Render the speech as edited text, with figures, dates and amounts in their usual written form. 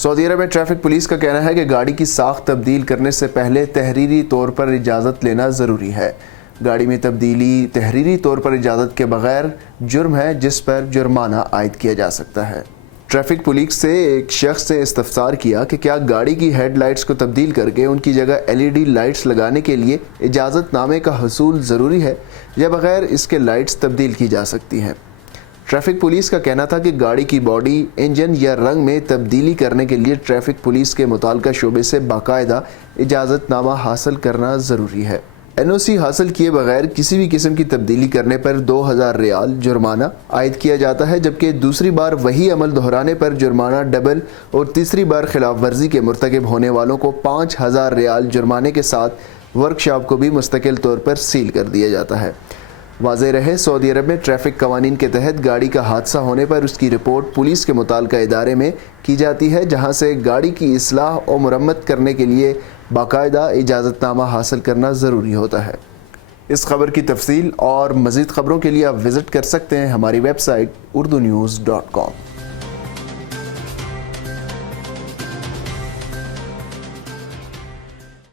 سعودی عرب میں traffic police کا کہنا ہے کہ گاڑی کی ساخت تبدیل کرنے سے پہلے تحریری طور پر اجازت لینا ضروری ہے۔ گاڑی میں تبدیلی تحریری طور پر اجازت کے بغیر جرم ہے جس پر جرمانہ عائد کیا جا سکتا ہے۔ ٹریفک پولیس سے ایک شخص نے استفسار کیا کہ کیا گاڑی کی ہیڈ لائٹس کو تبدیل کر کے ان کی جگہ LED لائٹس لگانے کے لیے اجازت نامے کا حصول ضروری ہے یا بغیر اس کے لائٹس تبدیل کی جا سکتی ہیں۔ ٹریفک پولیس کا کہنا تھا کہ گاڑی کی باڈی، انجن یا رنگ میں تبدیلی کرنے کے لیے ٹریفک پولیس کے متعلقہ شعبے سے باقاعدہ اجازت نامہ حاصل کرنا ضروری ہے۔ NOC حاصل کیے بغیر کسی بھی قسم کی تبدیلی کرنے پر 2000 ریال جرمانہ عائد کیا جاتا ہے، جبکہ دوسری بار وہی عمل دہرانے پر جرمانہ ڈبل اور تیسری بار خلاف ورزی کے مرتکب ہونے والوں کو 5000 ریال جرمانے کے ساتھ ورکشاپ کو بھی مستقل طور پر سیل کر دیا جاتا ہے۔ واضح رہے، سعودی عرب میں ٹریفک قوانین کے تحت گاڑی کا حادثہ ہونے پر اس کی رپورٹ پولیس کے متعلقہ ادارے میں کی جاتی ہے، جہاں سے گاڑی کی اصلاح اور مرمت کرنے کے لیے باقاعدہ اجازت نامہ حاصل کرنا ضروری ہوتا ہے۔ اس خبر کی تفصیل اور مزید خبروں کے لیے آپ وزٹ کر سکتے ہیں ہماری ویب سائٹ urdunews.com۔